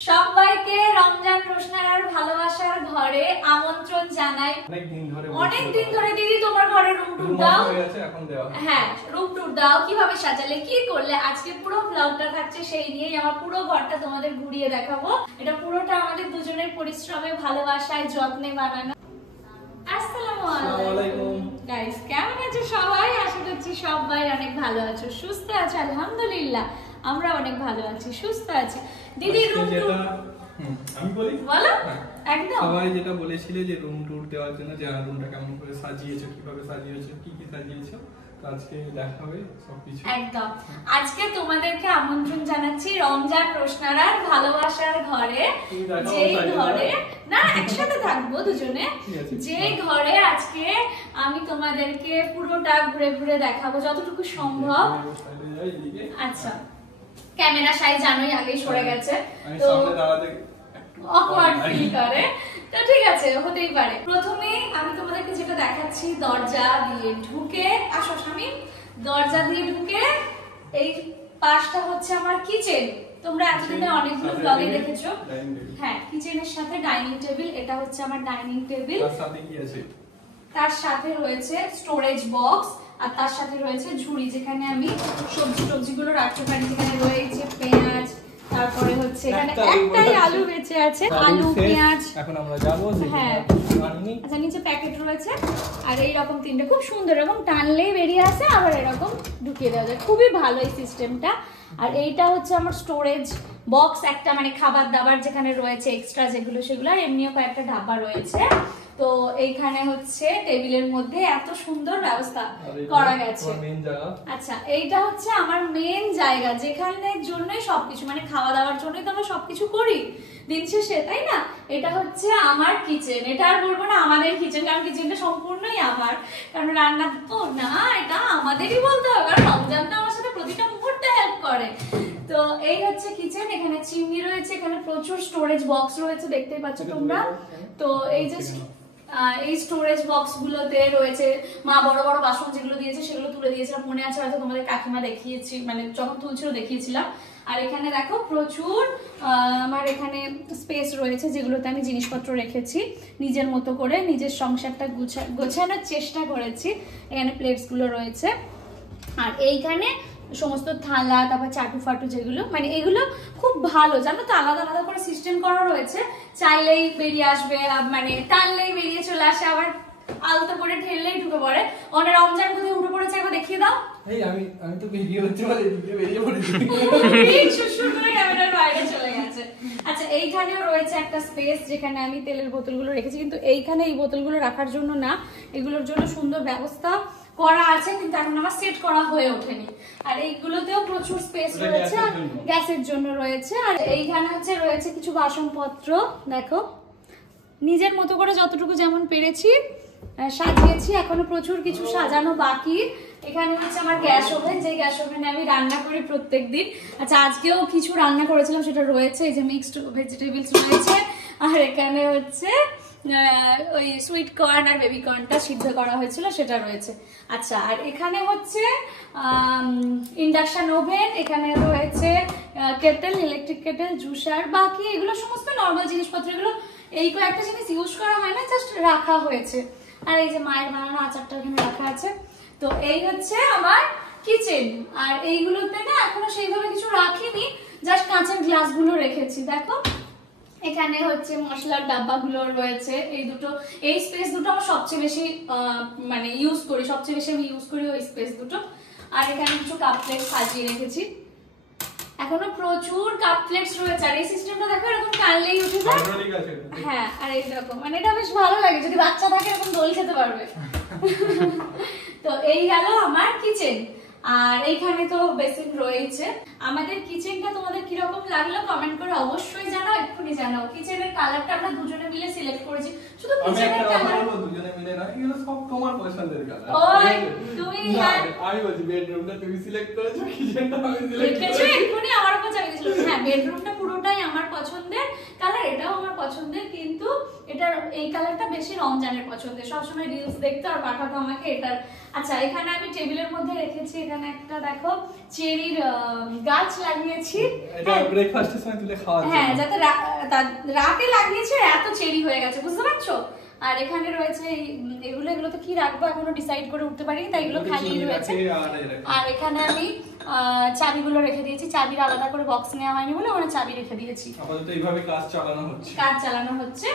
সবাইকে রমজান রোশনার ভালোবাসার ঘরে আমন্ত্রণ জানাই। অনেক দিন ধরে দিদি তোমার ঘরে রুম টুর দাও। হ্যাঁ, রুম টুর দাও, কিভাবে সাজালে, কি করলে। আজকে পুরো ব্লগটা থাকছে সেই নিয়েই। আমার পুরো ঘরটা তোমাদের ঘুরিয়ে দেখাবো। এটা পুরোটা আমাদের দুজনের পরিশ্রমে, ভালোবাসায়, যত্নে বানানো। আসসালামু আলাইকুম গাইস, কেমন আছো সবাই? আশা করছি সবাই অনেক ভালো আছো, সুস্থ আছো। আলহামদুলিল্লাহ আমরা অনেক ভালো আছি, সুস্থ আছি। দিদি রুম টুর আমি বলি, বলো। একদম সবাই যেটা বলেছিলে যে রুম টুর দেওয়ার জন্য, যে রুমটা কেমন করে সাজিয়েছো, কিভাবে সাজিয়েছো, কি কি সাজিয়েছো, আজকে দেখাবে সবকিছু। একদম আজকে তোমাদেরকে আমন্ত্রণ জানাচ্ছি রমজান রোশনারার ভালোবাসার ঘরে। যে ঘরে না একসাথে থাকবো দুজনে, যে ঘরে আজকে আমি তোমাদেরকে পুরোটা ঘুরে ঘুরে দেখাবো যতটুকু সম্ভব। আচ্ছা, ক্যামেরা সাই জানোই আগেই সরে গেছে, তো অকওয়ার্ড ফিল করে, তো ঠিক আছে, হতেই পারে। প্রথমে আমি তোমাদেরকে যেটা দেখাচ্ছি, দরজা দিয়ে ঢুকে আসো স্বামী, দরজা দিয়ে ঢুকে এই পাশটা হচ্ছে আমার কিচেন। তোমরা এতদিনে অনেকগুলো ব্লগে দেখেছো। হ্যাঁ, কিচেনের সাথে ডাইনিং টেবিল, এটা হচ্ছে আমার ডাইনিং টেবিল। তার সাথে রয়েছে স্টোরেজ বক্স, আর তার সাথে রয়েছে ঝুড়ি, যেখানে আমি সবজিগুলো রাখতে পারি। যেখানে রয়েছে পেঁয়াজ, তারপরে হচ্ছে এখানে একটাই আলু বেঁচে আছে, আলু পেঁয়াজ। এখন আমরা যাব। হ্যাঁ, আচ্ছা, নিচে প্যাকেট রয়েছে আর এইরকম তিনটে, খুব সুন্দর, এরকম টানলেই বেরিয়ে আসে, আবার এরকম ঢুকিয়ে দেওয়া যায়। খুবই ভালো এই সিস্টেমটা। আর এইটা হচ্ছে আমার স্টোরেজ বক্স একটা, মানে খাবার দাবার যেখানে রয়েছে এক্সট্রা যেগুলো সেগুলো, আর এমনিও কয়েকটা ঢাবা রয়েছে। তো এইখানে হচ্ছে টেবিলের মধ্যে এত সুন্দর ব্যবস্থা করা গেছে। আচ্ছা, এইটা হচ্ছে আমার মেন জায়গা, যেখানের জন্যই সবকিছু, মানে খাওয়া দাওয়ার জন্যই তো আমরা সবকিছু করি দিন শেষে, তাই না? এটা হচ্ছে আমার কিচেন। এটা আর বলবো না আমাদের কিচেন, কারণ কিচেনটা সম্পূর্ণই আমার, কারণ রান্না তো না, এটা আমাদেরই বলতে হবে, কারণ রমজানটা আমার সাথে প্রতিটা মুহূর্তে হেল্প করে। তো এই হচ্ছে কিচেন। এখানে চিমনি রয়েছে, এখানে প্রচুর স্টোরেজ বক্স রয়েছে, দেখতেই পাচ্ছ তোমরা। তো এই যে এই স্টোরেজ বক্স গুলোতে রয়েছে মা বড় বড় বাসন যেগুলো দিয়েছে সেগুলো তুলে দিয়েছিলাম, মনে আছে হয়তো তোমাদের কাকিমা দেখিয়েছি, মানে যখন তুলছিল দেখিয়েছিলাম। আর এখানে দেখো প্রচুর আমার এখানে স্পেস রয়েছে, যেগুলোতে আমি জিনিসপত্র রেখেছি নিজের মতো করে, নিজের সংসারটা গোছানোর চেষ্টা করেছি। এখানে প্লেটস গুলো রয়েছে, আর এইখানে সমস্ত থালা, তারপর চাটু ফাটু যেগুলো, মানে এগুলো খুব ভালো জানো তো, আলাদা আলাদা করে সিস্টেম করা রয়েছে। চাইলেই বেরিয়ে আসবে, মানে টানলেই বেরিয়ে চলে আসে, আবার আলতো করে ঠেললেই ঢুকে পড়ে। অনেক রমজান কোথায় উঠে পড়েছে একবার দেখিয়ে দাও। এই আমি তো ভিডিও হচ্ছে বলে এদিকে বেরিয়ে পড়েছি, এই সুসুর করে ক্যামেরার বাইরে চলে গেছে। আচ্ছা, এইখানেও রয়েছে একটা স্পেস, যেখানে আমি তেলের বোতলগুলো রেখেছি, কিন্তু এইখানে এই বোতলগুলো রাখার জন্য না, এগুলোর জন্য সুন্দর ব্যবস্থা করা আছে, কিন্তু এখন আমার সেট করা হয়ে ওঠেনি। আর এইগুলোতেও প্রচুর স্পেস রয়েছে, গ্যাসের জন্য রয়েছে। আর এইখানে হচ্ছে রয়েছে কিছু বাসনপত্র, দেখো নিজের মতো করে যতটুকু যেমন পেরেছি সাজিয়েছি, এখনো প্রচুর কিছু সাজানো বাকি। এখানে হচ্ছে আমার গ্যাস ওভেন, যে গ্যাস ওভেনে আমি রান্না করি প্রত্যেকদিন। আচ্ছা, আজকেও কিছু রান্না করেছিলাম, সেটা রয়েছে। এই যে মিক্সড ভেজিটেবলস রয়েছে, আর এখানে হচ্ছে ওই সুইট কর্ন আর বেবি কর্নটা সিদ্ধ করা হয়েছিল, সেটা রয়েছে। আচ্ছা, আর এখানে হচ্ছে ইন্ডাকশন ওভেন, এখানে রয়েছে কেটেল, ইলেকট্রিক কেটেল, জুসার, বাকি এগুলো সমস্ত নর্মাল জিনিসপত্র। এগুলো এই কয়েকটা জিনিস ইউজ করা হয় না, জাস্ট রাখা হয়েছে। আর এই যে মায়ের বানানো আচারটা এখানে রাখা আছে। তো এই হচ্ছে আমার কিচেন। আর এইগুলোতে না এখনো সেইভাবে কিছু রাখিনি, জাস্ট কাঁচের গ্লাসগুলো রেখেছি। দেখো এখানে হচ্ছে মশলার ডাব্বাগুলো রয়েছে, এই দুটো, এই স্পেস দুটো আমার সবচেয়ে বেশি মানে ইউজ করি, সবচেয়ে বেশি আমি ইউজ করি ওই স্পেস দুটো। আর এখানে কিছু কাপ প্লেট সাজিয়ে রেখেছি, এখনো প্রচুর কাপ প্লেটস রয়েছে। আর এই সিস্টেমটা দেখো, এরকম টানলেই উঠে যায়। হ্যাঁ, আর এইরকম, মানে এটা বেশ ভালো লাগে, যদি বাচ্চা থাকে এরকম দোল খেতে পারবে। তো এই গেল আমার কিচেন। আর এইখানে তো বেসিন রয়েছে। আমাদের কিচেনটা তোমাদের কিরকম লাগলো কমেন্ট করে অবশ্যই জানাও, এক্ষুনি জানাও। কিচেনের কালারটা আমরা দুজনে মিলে সিলেক্ট করেছি, শুধু কিচেনের কালার দুজনে মিলে না, এগুলো সব তোমার পছন্দের কালার। ওই তুমি আমি বলছি বেডরুমটা তুমি সিলেক্ট করেছো, কিচেনটা আমি সিলেক্ট করেছি। এক্ষুনি আমার উপর চাপিয়ে দিয়েছিল। হ্যাঁ, বেডরুমটা পুরোটাই আমার পছন্দের কালার, এটাও আমার পছন্দের, কিন্তু এটার এই কালারটা বেশি রমজানের পছন্দের, সবসময় রিলস দেখতো আর পাঠাতো আমাকে এটার। আচ্ছা এখানে আমি টেবিলের মধ্যে রেখেছি, এখানে একটা দেখো চেরির গাছ লাগিয়েছি, এটা ব্রেকফাস্টের সময় তুলে খাওয়া যায়। হ্যাঁ যাতে রাতে লাগিয়েছে এত চেরি হয়ে গেছে, বুঝতে পারছো। আর এখানে রয়েছে এগুলো তো কি রাখবো এখনো ডিসাইড করে উঠতে পারিনি, তাই এগুলো খালি রয়েছে। আর এখানে আমি চাবিগুলো রেখে দিয়েছি, চাবির আলাদা করে বক্স নেওয়া হয়নি বলে ওখানে চাবি রেখে দিয়েছি। আপাতত এইভাবে কাজ চালানো হচ্ছে।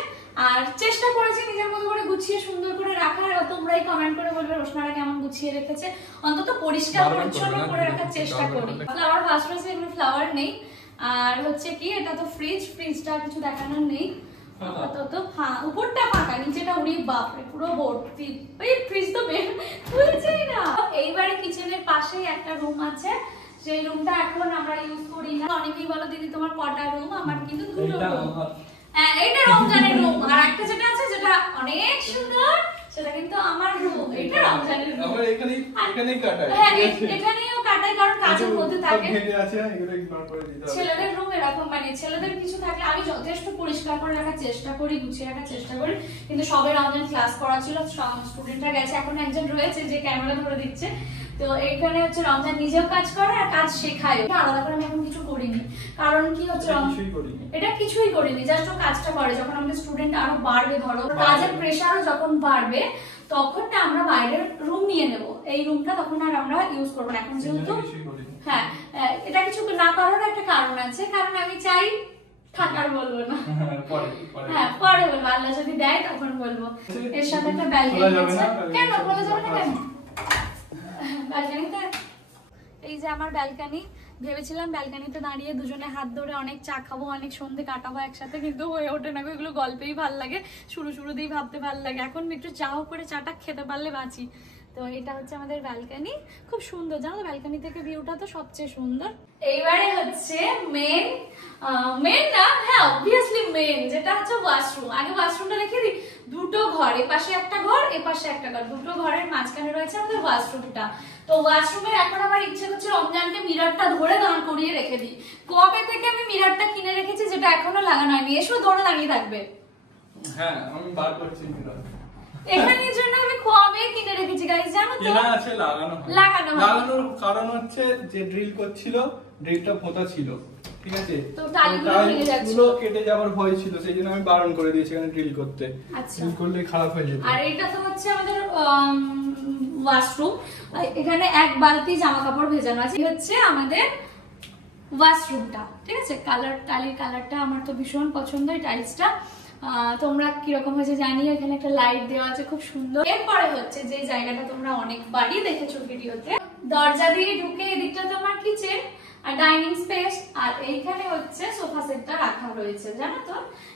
আর চেষ্টা করেছি নিজের মতো করে গুছিয়ে সুন্দর করে রাখার। তোমরাই কমেন্ট করে বলবে রোশনারা কেমন গুছিয়ে রেখেছে, অন্তত পরিষ্কার পরিচ্ছন্ন করে রাখার চেষ্টা করি। ফ্লাওয়ার ভাস রয়েছে, এগুলো ফ্লাওয়ার নেই। আর হচ্ছে কি এটা তো ফ্রিজটা কিছু দেখানোর নেই আপাতত। হ্যাঁ উপরটা ফাঁকা, নিচেটা উড়ি বাপরে পুরো ভর্তি। এই ফ্রিজ তো বের খুলছেই না। এইবারে কিচেনের পাশেই একটা রুম আছে, সেই রুমটা এখন আমরা ইউজ করি না। অনেকেই বলো দিদি তোমার কটা রুম, আমার কিন্তু দুটো রুম। হ্যাঁ এইটা রমজানের রুম, আর একটা যেটা আছে যেটা অনেক সুন্দর সেটা কিন্তু আমার রুম। এটা রমজানের রুম, আমার এখানেই কাটাই। হ্যাঁ এখানেও কাটাই, কারণ কাজের মধ্যে থাকে। ছেলেদের রুম এরকম, মানে ছেলেদের কিছু থাকলে আমি যথেষ্ট পরিষ্কার করে রাখার চেষ্টা করি, গুছিয়ে রাখার চেষ্টা করি। কিন্তু সবে রমজান ক্লাস করা ছিল, স্টুডেন্টরা গেছে, এখন একজন রয়েছে যে ক্যামেরা ধরে দিচ্ছে। তো এখানে হচ্ছে রমজান নিজেও কাজ করে আর কাজ শেখায়, আলাদা করে আমি এখন কিছু করিনি। কারণ কি হচ্ছে এটা কিছুই করিনি, জাস্ট ও কাজটা করে। যখন আমাদের স্টুডেন্ট আরো বাড়বে, ধরো কাজের প্রেশারও যখন বাড়বে, তখন না আমরা বাইরের রুম নিয়ে নেব। এই রুমটা তখন আর আমরা ইউজ করবো না এখন, যেহেতু হ্যাঁ এটা কিছু না করার একটা কারণ আছে, কারণ আমি চাই থাকার বলবো না, হ্যাঁ পরে বলবো, আল্লাহ যদি দেয় তখন বলবো। এর সাথে একটা ব্যালকনি আছে, কেন বলে যাবে না কেন ব্যালকনিতে। এই যে আমার ব্যালকনি, ভেবেছিলাম ব্যালকনিতে দাঁড়িয়ে দুজনে হাত ধরে অনেক চা খাবো, অনেক সন্ধে কাটাবো একসাথে, কিন্তু হয়ে ওঠে না। এগুলো গল্পেই ভাল লাগে, শুরুতেই ভাবতে ভাল লাগে। এখন একটু চাও করে চাটা খেতে পারলে বাঁচি। তো এটা হচ্ছে আমাদের ব্যালকনি, খুব সুন্দর জানো তো, ব্যালকনি থেকে ভিউটা তো সবচেয়ে সুন্দর। এইবারে হচ্ছে মেন না, হ্যাঁ অবভিয়াসলি মেন, যেটা হচ্ছে ওয়াশরুম। আগে ওয়াশরুমটা রেখে দিই। দুটো ঘর, এপাশে একটা ঘর এপাশে একটা ঘর, দুটো ঘরের মাঝখানে রয়েছে আমাদের ওয়াশরুমটা। তো ওয়াশরুমের এখন আমার ইচ্ছে হচ্ছে রমজানকে মিররটা ধরে দাঁড় করিয়ে রেখে দিই। কবে থেকে আমি মিররটা কিনে রেখেছি, যেটা এখনো লাগানো হয়নি। এসো ধরে দাঁড়িয়ে থাকবে। হ্যাঁ আমি বার করছি মিরর। এখানের জন্য আমি কবে কিনে রেখেছি গাইস, জানো তো? কেনা আছে, লাগানোর কারণ হচ্ছে যে ড্রিল করছিল, ড্রিলটা ফোঁতা ছিল, ঠিক আছে, তো টাইলগুলো ভেঙে যাচ্ছিল, কেটে যাওয়ার ভয় ছিল, সেই জন্য আমি বারণ করে দিয়েছি এখানে ড্রিল করতে। ড্রিল করলে খারাপ হয়ে যেত। আর এটা তো হচ্ছে আমাদের ওয়াশরুম, এখানে এক বালতি জামা কাপড় ভেজানো আছে। হচ্ছে আমাদের ওয়াশরুমটা, ঠিক আছে। টালির কালারটা আমার তো ভীষণ পছন্দ, এই টাইলসটা। তোমরা কিরকম হয়েছে জানিও। এখানে একটা লাইট দেওয়া আছে খুব সুন্দর। এরপরে হচ্ছে যে জায়গাটা তোমরা অনেকবারই দেখেছো ভিডিওতে, দরজা দিয়ে ঢুকে এদিকটা তোমার কিচেন আর ডাইনিং স্পেস, আর এইখানে হচ্ছে সোফা সেটটা রাখা রয়েছে, জানো তো।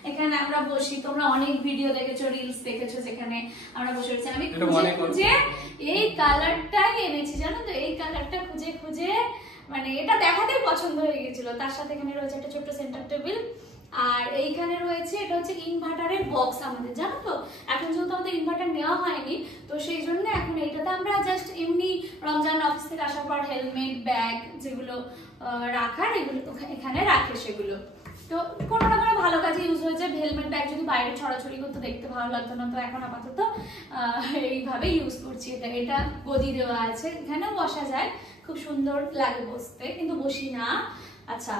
এখানে আমরা বসি, তোমরা অনেক ভিডিও দেখেছো, রিলস দেখেছো, যেখানে আমরা বসে রয়েছি। আমি খুঁজে এই কালারটাই এনেছি, জানো তো। এই কালারটা খুঁজে মানে এটা দেখাতেই পছন্দ হয়ে গেছিল। তার সাথে এখানে রয়েছে একটা ছোট্ট সেন্টার টেবিল, আর এইখানে রয়েছে এটা হচ্ছে ইনভার্টারের বক্স আমাদের, জানো তো। এখন যেহেতু আমাদের ইনভার্টার নেওয়া হয়নি, তো সেই জন্য এখন এইটাতে আমরা জাস্ট এমনি রমজান অফিস থেকে আসার পর হেলমেট, ব্যাগ যেগুলো রাখার, এগুলো এখানে রাখে সেগুলো। তো কোনো না কোনো ভালো কাজে ইউজ হয়েছে। হেলমেট ব্যাগ যদি বাইরে ছড়াছড়ি করতে দেখতে ভালো লাগতো না, তো এখন আপাতত এইভাবে ইউজ করছি। এটা গদি দেওয়া আছে, এখানেও বসা যায়, খুব সুন্দর লাগে বসতে, কিন্তু বসি না। আচ্ছা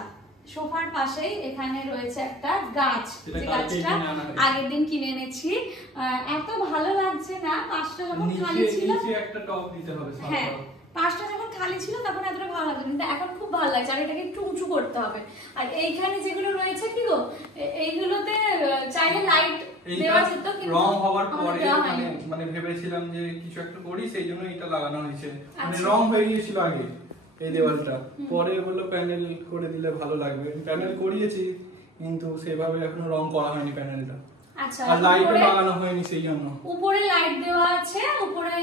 সোফার পাশেই এখানে রয়েছে একটা গাছ, যে গাছটা আগের দিন কিনে এনেছি। এত ভালো লাগছে না, পাশটা যখন খালি ছিল, একটা টপ দিতে হবে। হ্যাঁ পাশটা যখন খালি ছিল তখন এতটা ভালো লাগতো, কিন্তু এখন খুব ভালো লাগছে। আর এটাকে একটু উঁচু করতে হবে। আর এইখানে যেগুলো রয়েছে কি গো, এইগুলোতে চাইলে লাইট দেওয়া যেত, কিন্তু রং হওয়ার পরে মানে ভেবেছিলাম যে কিছু একটা করি, সেই জন্য এটা লাগানো হয়েছে। মানে রং হয়ে গিয়েছিল আগে এই দেওয়ালটা, পরে বললো প্যানেল করে দিলে ভালো লাগবে। প্যানেল করিয়েছি, কিন্তু সেভাবে এখনো রং করা হয়নি প্যানেলটা। আচ্ছা, আর লাইট লাগানো হয়নি, সেই জন্য উপরে লাইট দেওয়া আছে। উপরে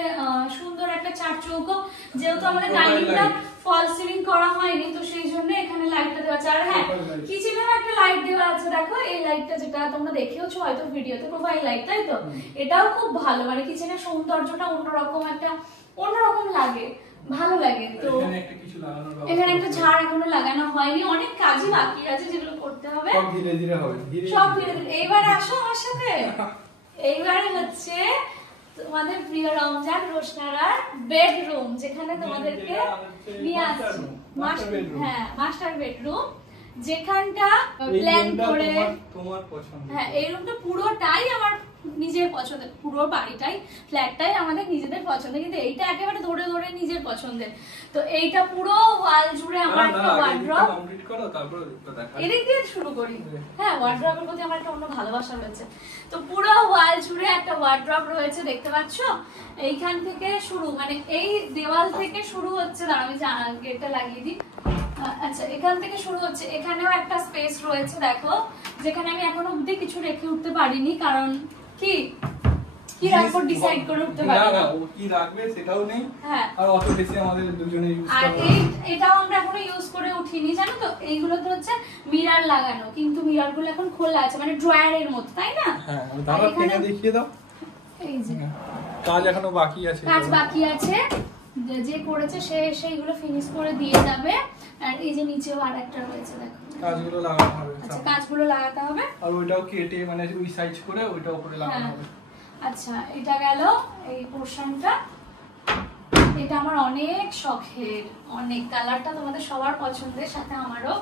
সুন্দর একটা চার চৌকো, যেহেতু আমাদের ডাইনিংটা ফল সিলিং করা হয়নি, তো সেই জন্য এখানে লাইটটা দেওয়া আছে। আর হ্যাঁ কিচেনেও একটা লাইট দেওয়া আছে, দেখো এই লাইটটা, যেটা তোমরা দেখেওছো হয়তো ভিডিওতে, প্রোফাইল লাইট, তাই তো। এটাও খুব ভালো, মানে কিচেনের সৌন্দর্যটা অন্যরকম লাগে, ভালো লাগে। তো এখানে একটা ঝাড় এখনো লাগানো হয়নি, অনেক কাজই বাকি আছে যেগুলো করতে হবে, সব ধীরে ধীরে হবে। সব ধীরে ধীরে। এবার আসো আমার সাথে, এইবারে হচ্ছে তোমাদের প্রিয় রমজান রোশনারার বেডরুম, যেখানে তোমাদেরকে নিয়ে আসছি। হ্যাঁ, মাস্টার বেডরুম, যেখানটা প্ল্যান করে তোমার পছন্দ। হ্যাঁ, এই রুমটা পুরোটাই আমার নিজের পছন্দের, পুরো বাড়িটাই ফ্ল্যাটটাই আমাদের নিজেদের পছন্দের, কিন্তু এইটা একেবারে ধরে ধরে নিজের পছন্দের। তো এইটা পুরো ওয়াল জুড়ে আমার একটা ওয়ার্ড্রপ কমপ্লিট করো, তারপর দেখা। এদিক দিয়ে শুরু করি। হ্যাঁ, ওয়ার্ড্রপের প্রতি আমার একটা অন্য ভালোবাসা রয়েছে। তো পুরো ওয়াল জুড়ে একটা ওয়ার্ড্রপ রয়েছে, দেখতে পাচ্ছ? এইখান থেকে শুরু, মানে এই দেওয়াল থেকে শুরু হচ্ছে। দাঁড়াও আমি গেটটা লাগিয়ে দিই। আচ্ছা, এখান থেকে শুরু হচ্ছে। এখানেও একটা স্পেস রয়েছে দেখো, যেখানে আমি এখনো অবধি কিছু রেখে উঠতে পারিনি, কারণ কি রাখবো ডিসাইড করে উঠতে পারি না। ও কি রাখবে সেটাও নেই। হ্যাঁ, আর অত বেশি আমাদের দুজনে ইউজ আর করা। এটাও আমরা এখনো ইউজ করে উঠিনি, জানো তো? এইগুলোতে হচ্ছে মিরর লাগানো, কিন্তু মিরর গুলো এখন খোলা আছে, মানে ড্রয়ারের মতো, তাই না? হ্যাঁ, দাঁড়াও টেনে দেখিয়ে দাও। এই যে কাজ এখনো বাকি আছে, কাজ বাকি আছে, যে করেছে সে সেইগুলো ফিনিশ করে দিয়ে যাবে। আর এই যে নিচেও আরেকটা রয়েছে দেখো, কাজগুলো লাগানো হবে। আচ্ছা, কাজগুলো লাগাতে হবে। আর ওইটাও কেটে মানে ওই সাইজ করে ওইটা উপরে লাগানো হবে। আচ্ছা, এটা গেল এই পোরশনটা। এটা আমার অনেক শখের, অনেক, কালারটা তোমাদের সবার পছন্দের, সাথে আমারও।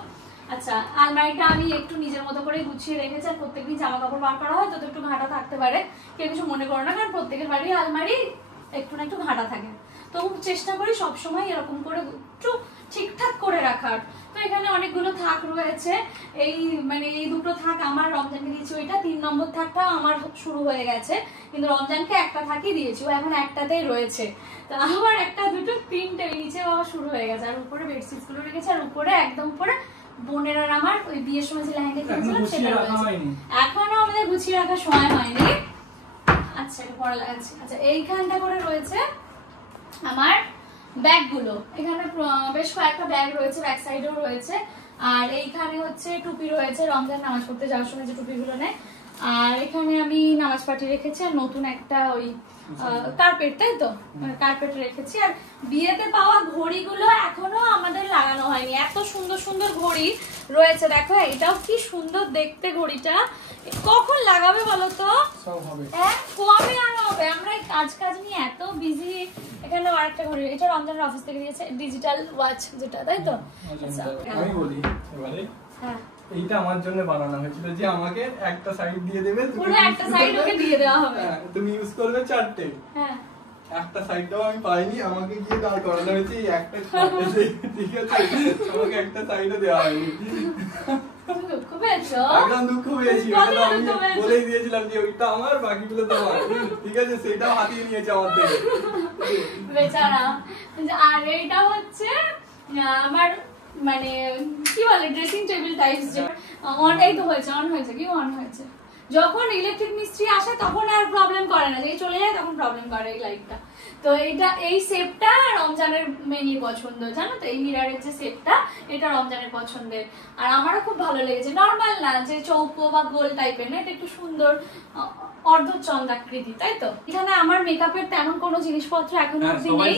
আচ্ছা, আলমারিটা আমি একটু নিজের মতো করে গুছিয়ে রেখেছি। আর প্রত্যেকদিন জামা কাপড় বার করা হয়, তো একটু ঘাটা থাকতে পারে, কেউ কিছু মনে করো না, কারণ প্রত্যেকের বাড়ি আলমারি একটু না একটু ঘাটা থাকে। তো চেষ্টা করি সবসময় এরকম করে একটু ঠিকঠাক করে রাখার। তো এখানে অনেকগুলো থাক রয়েছে। এই মানে এই দুটো থাক আমার রমজানকে দিয়েছি, ওইটা 3 নম্বর থাকটা আমার শুরু হয়ে গেছে, কিন্তু রমজানকে একটা থাকই দিয়েছি, ও এখন একটাতেই রয়েছে। তো আমার একটা দুটো তিনটে নিচে বাবা শুরু হয়ে গেছে। আর উপরে বেডশিট গুলো রেখেছে, আর উপরে একদম উপরে বোনের আর আমার ওই বিয়ের সময় যে লেহেঙ্গা কিনেছিলাম সেটা রয়েছে। এখনো আমাদের গুছিয়ে রাখার সময় হয়নি। আচ্ছা, এটা পরে লাগাচ্ছি। আচ্ছা, এইখানটা করে রয়েছে আমার ব্যাগগুলো। এখানে বেশ কয়েকটা ব্যাগ রয়েছে, ব্যাক সাইডেও রয়েছে। আর এইখানে হচ্ছে টুপি রয়েছে, রমজান নামাজ পড়তে যাওয়ার সময় যে টুপিগুলো নেয়। আর এখানে আমি নামাজ পাটি রেখেছি, আর নতুন একটা ওই কার্পেট, তাই তো, কার্পেট রেখেছি। আর বিয়েতে পাওয়া ঘড়িগুলো এখনো আমাদের লাগানো হয়নি। এত সুন্দর সুন্দর ঘড়ি রয়েছে, দেখো এটাও কি সুন্দর দেখতে ঘড়িটা। কখন লাগাবে বলো তো? কবে আর হবে? আমরা কাজ নিয়ে এত বিজি। এখানে আরেকটা ঘড়ি, এটা রমজানের অফিস থেকে দিয়েছে, ডিজিটাল ওয়াচ যেটা, তাই তো? আমি বলি এবারে, হ্যাঁ, এইটা আমার জন্য বানানো হয়েছিল, যে আমাকে একটা সাইড দিয়ে দেবে, পুরো একটা সাইড ওকে দিয়ে দেওয়া হবে। তুমি ইউজ করবে 4টে। হ্যাঁ, একটা সাইডটাও আমি পাইনি, আমাকে গিয়ে দাঁড় করানো হয়েছে এই একটা খাটে, ঠিক আছে? আমাকে একটা সাইডও দেওয়া হয়নি। তুমি দুঃখ পেয়েছো? একদম দুঃখ পেয়েছি। আমি বলেই দিয়েছিলাম যে ওইটা আমার, বাকিগুলো তোমার, ঠিক আছে? সেটাও হাতিয়ে নিয়েছে আমার থেকে, বেচারা। আর এইটা হচ্ছে আমার মানে কি বলে ড্রেসিং টেবিল টাইপস, যে অন এই তো হয়েছে, অন হয়েছে কি অন হয়েছে। যখন ইলেকট্রিক মিস্ত্রি আসে তখন আর প্রবলেম করে না, যেই চলে যায় তখন প্রবলেম করে এই লাইটটা। তো এইটা, এই শেপটা রমজানের মেনলি পছন্দ, জানো তো? এই মিরারের যে শেপটা, এটা রমজানের পছন্দের। আর আমারও খুব ভালো লেগেছে। নর্মাল না যে চৌকো বা গোল টাইপের না, এটা একটু সুন্দর অর্ধচন্দ্রাকৃতি, তাই তো? এখানে আমার মেকআপের তেমন কোনো জিনিসপত্র এখনো অবধি নেই।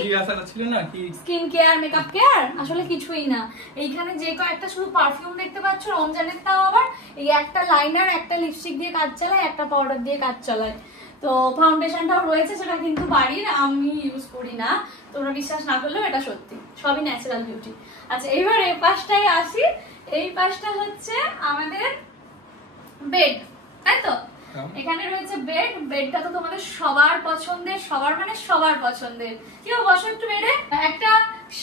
ছিল না কি স্কিন কেয়ার, মেকআপ কেয়ার, আসলে কিছুই না। এইখানে যে কয়েকটা শুধু পারফিউম দেখতে পাচ্ছ রমজানের, তাও আবার এই একটা লাইনার, একটা লিপস্টিক দিয়ে কাজ চালায়, একটা পাউডার দিয়ে কাজ চালায়। তো ফাউন্ডেশনটাও রয়েছে, সেটা কিন্তু বাড়ির, আমি ইউজ করি না। তোমরা বিশ্বাস না করলেও এটা সত্যি, সবই ন্যাচারাল বিউটি। আচ্ছা, এবার এই পাশটায় আসি। এই পাশটা হচ্ছে আমাদের বেড, তাই তো? এখানে রয়েছে বেড। বেডটা তো তোমাদের সবার পছন্দের, সবার মানে সবার পছন্দের। কেউ বসো একটু বেডে, একটা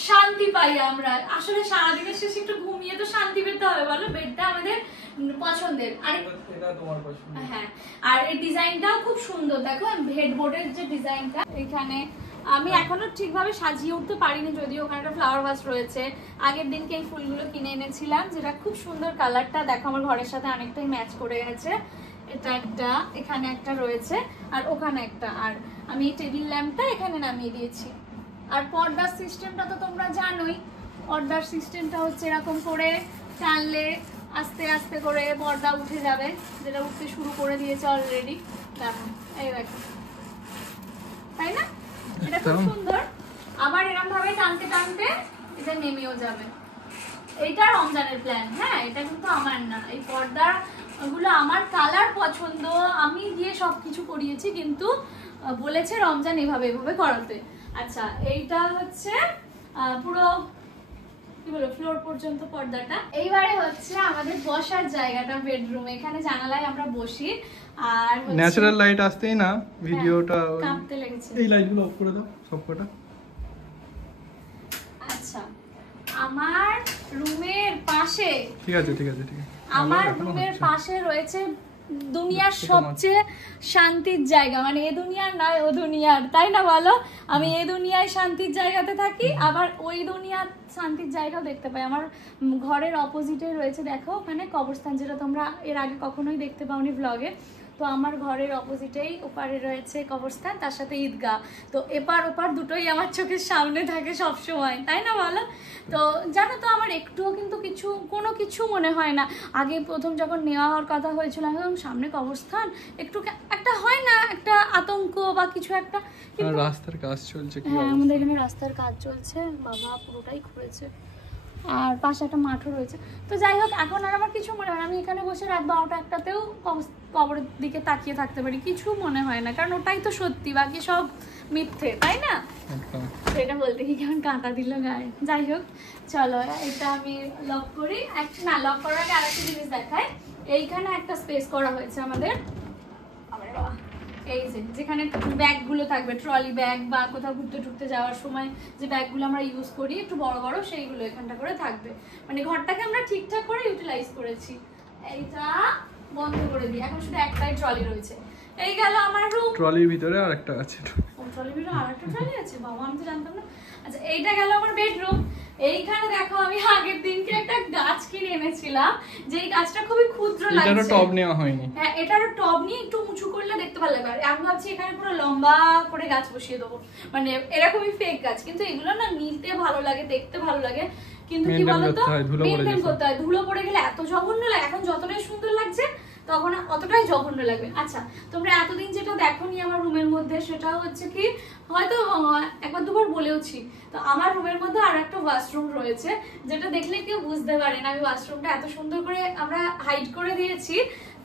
শান্তি পাই আমরা। আসলে সারাদিনের শেষে একটু ঘুমিয়ে তো শান্তি পেতে হবে, বলো? বেডটা আমাদের পছন্দের। আর এটা তোমার পছন্দ। হ্যাঁ, আর এই ডিজাইনটাও খুব সুন্দর, দেখো হেডবোর্ডের যে ডিজাইনটা। এখানে আমি এখনো ঠিকভাবে সাজিয়ে উঠতে পারিনি, যদিও ওখানে একটা ফ্লাওয়ার ভাস রয়েছে। আগের দিনকে এই ফুলগুলো কিনে এনেছিলাম, যেটা খুব সুন্দর কালারটা, দেখো আমার ঘরের সাথে অনেকটাই ম্যাচ করে গেছে। এটা একটা, এখানে একটা রয়েছে, আর ওখানে একটা। আর আমি এই টেবিল ল্যাম্পটা এখানে নামিয়ে দিয়েছি। আর পর্দার সিস্টেমটা তো তোমরা জানোই। পর্দার সিস্টেমটা হচ্ছে এরকম করে টানলে আস্তে আস্তে করে পর্দা উঠে যাবে, যেটা উঠতে শুরু করে দিয়েছে অলরেডি। দেখো, এই দেখো, তাই না? এটা খুব সুন্দর। আবার এরকম ভাবে টানতে টানতে এটা নেমেও যাবে। এইটা রমজানের প্ল্যান। হ্যাঁ, এটা কিন্তু আমার না। এই পর্দার ওগুলো আমার কালার পছন্দ, আমি দিয়ে সবকিছু করিয়েছি, কিন্তু বলেছে রমজান এভাবে এভাবে করাতে। আচ্ছা এইটা হচ্ছে পুরো কি বলো ফ্লোর পর্যন্ত পর্দাটা। এইবারে হচ্ছে আমাদের বসার জায়গাটা বেডরুম, এখানে জানালায় আমরা বসি। আর ন্যাচারাল লাইট আসতেই না ভিডিওটা কাঁপতে লেগেছে। এই লাইটগুলো অফ করে দাও সবকটা। আচ্ছা আমার রুমের পাশে, ঠিক আছে ঠিক আছে ঠিক আছে, আমার রুমের পাশে রয়েছে দুনিয়ার সবচেয়ে শান্তির জায়গা, মানে এ দুনিয়ার নয় ও দুনিয়ার, তাই না বলো? আমি এই দুনিয়ায় শান্তির জায়গাতে থাকি, আবার ওই দুনিয়ার শান্তির জায়গাও দেখতে পাই। আমার ঘরের অপোজিটে রয়েছে, দেখো ওখানে কবরস্থান, যেটা তোমরা এর আগে কখনোই দেখতে পাওনি ব্লগে। তো আমার ঘরের অপোজিটেই ওপারে রয়েছে কবরস্থান, তার সাথে ঈদগাহ। তো এপার ওপার দুটোই আমার চোখের সামনে থাকে সব সময়, তাই না বলো? তো জানো তো আমার একটুও কিন্তু কোনো কিছু মনে হয় না। আগে প্রথম যখন নেওয়া হওয়ার কথা হয়েছিল, একদম সামনে কবরস্থান, একটু একটা হয় না একটা আতঙ্ক বা কিছু একটা। রাস্তার কাজ চলছে, হ্যাঁ আমাদের এখানে রাস্তার কাজ চলছে, বাবা পুরোটাই খুঁড়েছে, আর পাশে একটা মাঠও রয়েছে। তো যাই হোক, এখন আর আমার কিছু মনে হয় না, আমি এখানে বসে রাত 12টা 1টাতেও কবরের দিকে তাকিয়ে থাকতে পারি, কিছু মনে হয় না, কারণ ওটাই তো সত্যি, বাকি সব মিথ্যে, তাই না? এটা বলতে কি কেমন কাঁটা দিল গায়ে। যাই হোক চলো এটা আমি লক করি। না, লক করার আগে আরেকটা জিনিস দেখাই। এইখানে একটা স্পেস করা হয়েছে আমাদের, এই যেখানে ব্যাগগুলো থাকবে, ট্রলি ব্যাগ বা কোথাও ঘুরতে টুরতে যাওয়ার সময় যে ব্যাগগুলো আমরা ইউজ করি একটু বড় বড়, সেইগুলো এখানটা করে থাকবে। মানে ঘরটাকে আমরা ঠিকঠাক করে ইউটিলাইজ করেছি। এইটা বন্ধ করে দিই, এখন শুধু একটাই ট্রলি রয়েছে। এই গেল আমার রুম। ট্রলির ভিতরে আরেকটা আছে, ট্রলির ভিতরে আরেকটা ট্রলি আছে, বাবা আমি তো জানতাম না। আচ্ছা এইটা গেল আমার বেডরুম। এইখানে দেখো আমি আগের দিনকে একটা গাছ কিনে এনেছিলাম, যেই গাছটা খুবই ক্ষুদ্র লাগছে। এটারও টব নেওয়া হয়নি। হ্যাঁ এটারও টব নিয়ে একটু উঁচু করলে দেখতে ভালো লাগবে। আর আমি ভাবছি এখানে পুরো লম্বা করে গাছ বসিয়ে দেবো, মানে এরকমই ফেক গাছ, কিন্তু এগুলো না নিতে ভালো লাগে, দেখতে ভালো লাগে, কিন্তু কি বলতো মেইনটেইন করতে হয়। ধুলো পড়ে গেলে এত জঘন্য লাগে, এখন যতটাই সুন্দর লাগছে তখন অতটাই জঘন্য লাগবে। আচ্ছা তোমরা এতদিন যেটা দেখোনি আমার রুমের মধ্যে, সেটা হচ্ছে কি হয়তো একবার দুবার বলেওছি, তো আমার রুমের মধ্যে আর একটা ওয়াশরুম রয়েছে, যেটা দেখলে কেউ বুঝতে পারে না আমি ওয়াশরুমটা এত সুন্দর করে আমরা হাইড করে দিয়েছি।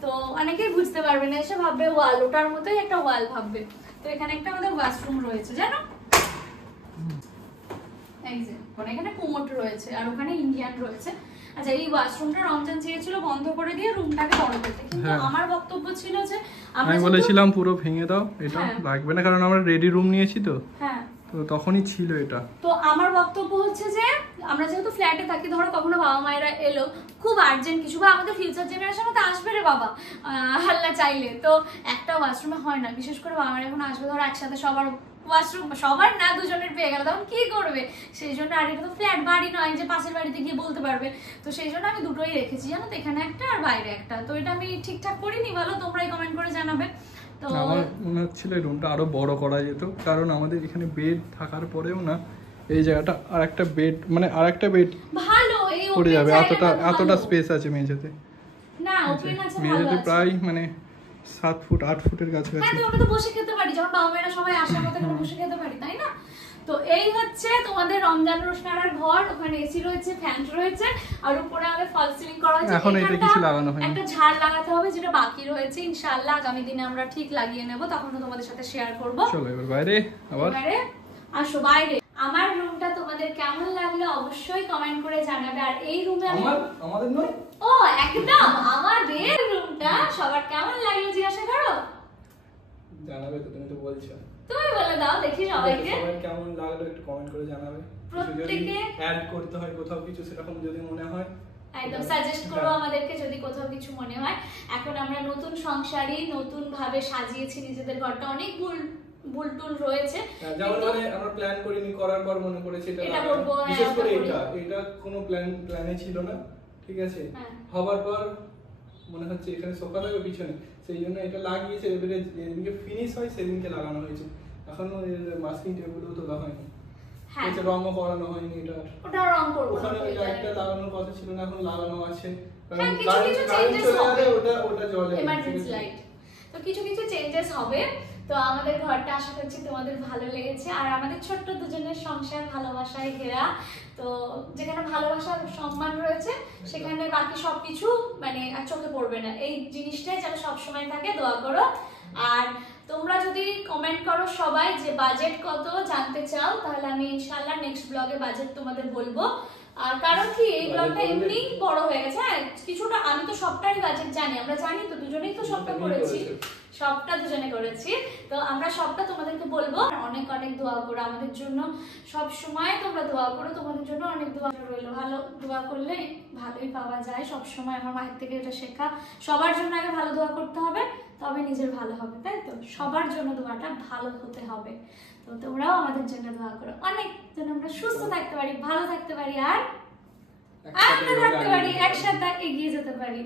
তো অনেকেই বুঝতে পারবে না, এসে ভাববে ওয়াল, ওটার মতোই একটা ওয়াল ভাববে। তো এখানে একটা আমাদের ওয়াশরুম রয়েছে জানো, এই যে এখানে কোমোড রয়েছে, আর ওখানে ইন্ডিয়ান রয়েছে। আচ্ছা এই ওয়াশরুমটা রমজান চেয়েছিল বন্ধ করে দিয়ে রুমটাকে বড় করতে, কিন্তু আমার বক্তব্য ছিল যে আমি বলেছিলাম পুরো ভেঙে দাও, এটা লাগবে না, কারণ আমরা রেডি রুম নিয়েছি তো। হ্যাঁ তো তখনই ছিল এটা। তো আমার বক্তব্য হচ্ছে যে আমরা যেহেতু ফ্ল্যাটে থাকি, ধরো কখনো বাবা মায়েরা এলো খুব আর্জেন্ট কিছু, বা আমাদের ফিউচার জেনারেশন তো আসবে রে বাবা আল্লাহ চাইলে, তো একটা ওয়াশরুমে হয় না, বিশেষ করে বাবা মায়েরা এখন আসবে ধরো একসাথে সবার ওয়াশরুম, সবার না দুজনের পেয়ে গেল, তখন কি করবে? সেই জন্য, আর এটা তো ফ্ল্যাট বাড়ি নয় যে পাশের বাড়িতে গিয়ে বলতে পারবে, তো সেই জন্য আমি দুটোই রেখেছি জানো তো, এখানে একটা আর বাইরে একটা। তো এটা আমি ঠিকঠাক করিনি, বলো তোমরাই কমেন্ট করে জানাবে। তো আমার মনে হচ্ছিল এই রুমটা আরো বড় করা যেত, কারণ আমাদের এখানে বেড থাকার পরেও না এই জায়গাটা আরেকটা বেড, মানে আরেকটা বেড ভালো এই পড়ে যাবে, এতটা স্পেস আছে মেঝেতে। না ওপেন আছে, মেঝেতে প্রায় মানে 7 ফুট 8 ফুটের কাছাকাছি। হ্যাঁ তো আমরা তো বসে খেতে পারি, যখন বাবা মায়েরা সবাই আসার মতো করে বসে খেতে পারি, তাই না? তো এই হচ্ছে তোমাদের রমজান রোশনারার ঘর, ওখানে এসি রয়েছে, ফ্যান রয়েছে, আর উপরে আমাদের ফল সিলিং করা হয়েছে। এখন এটা কিছু লাগানো হয়নি, একটা ঝাড় লাগাতে হবে যেটা বাকি রয়েছে, ইনশাআল্লাহ আগামী দিনে আমরা ঠিক লাগিয়ে নেব, তখন তো তোমাদের সাথে শেয়ার করব। চলো এবার বাইরে আবার আসো বাইরে। আমার রুমটা তোমাদের কেমন লাগলো অবশ্যই কমেন্ট করে জানাবে। আর এই রুমে আমাদের নয়, ও একদম আমাদের রুমটা সবার কেমন লাগলো জিজ্ঞাসা করো, জানাবে তো, তুমি তো বলছো, তুমি বলে দাও দেখি সবাইকে সবার কেমন লাগলো একটু কমেন্ট করে জানাবে। প্রত্যেককে অ্যাড করতে হয় কোথাও কিছু, সেরকম যদি মনে হয় একদম সাজেস্ট করো আমাদেরকে যদি কোথাও কিছু মনে হয়। এখন আমরা নতুন সংসারী, নতুন ভাবে সাজিয়েছি নিজেদের ঘরটা, অনেক ভুল টুল রয়েছে, যেমন মানে আমরা প্ল্যান করিনি, করার পর মনে পড়েছে এটা করব, বিশেষ করে এটা কোনো প্ল্যানে ছিল না, ঠিক আছে, হবার পর মনে হচ্ছে এখানে সোফা থাকবে পিছনে, সেই জন্য এটা লাগিয়েছে, এবারে যেদিনকে ফিনিশ হয় সেদিনকে লাগানো হয়েছে। এখনো এর মাস্কিং টেপগুলো তোলা হয়নি, এটা রঙও করানো হয়নি, এটা ওটা রং করব, ওখানে ওই লাইটটা লাগানোর কথা ছিল না, এখন লাগানো আছে, কারণ কিছু চেঞ্জেস হবে, ওটা জ্বলে এমার্জেন্সি লাইট, তো কিছু চেঞ্জেস হবে। তো আমাদের ঘরটা আশা করছি তোমাদের ভালো লেগেছে, আর আমাদের ছোট্ট দুজনের সংসার ভালোবাসায় ঘেরা। তো যেখানে ভালোবাসার সম্মান রয়েছে সেখানে বাকি সবকিছু মানে আর চোখে পড়বে না, এই জিনিসটাই যেন সবসময় থাকে, দোয়া করো। আর তোমরা যদি কমেন্ট করো সবাই যে বাজেট কত জানতে চাও, তাহলে আমি ইনশাআল্লাহ নেক্সট ব্লগে বাজেট তোমাদের বলবো। আর কারণ কি এই ব্লগটা এমনি বড় হয়ে গেছে, হ্যাঁ কিছুটা আমি তো সবটারই বাজেট জানি, আমরা জানি তো, দুজনেই তো সবটা করেছি, সবটা দুজনে করেছি, তো আমরা সবটা তোমাদেরকে বলবো। অনেক অনেক দোয়া করো আমাদের জন্য, সব সময় তোমরা দোয়া করো, তোমাদের জন্য অনেক দোয়া রইলো। ভালো দোয়া করলে ভালোই পাওয়া যায় সব সময়, আমার মায়ের থেকে এটা শেখা। সবার জন্য আগে ভালো দোয়া করতে হবে, তবে নিজের ভালো হবে, তাই তো? সবার জন্য দোয়াটা ভালো হতে হবে। তো তোমরাও আমাদের জন্য দোয়া করো, অনেক যেন আমরা সুস্থ থাকতে পারি, ভালো থাকতে পারি, আর আনন্দ থাকতে পারি, একসাথে এগিয়ে যেতে পারি।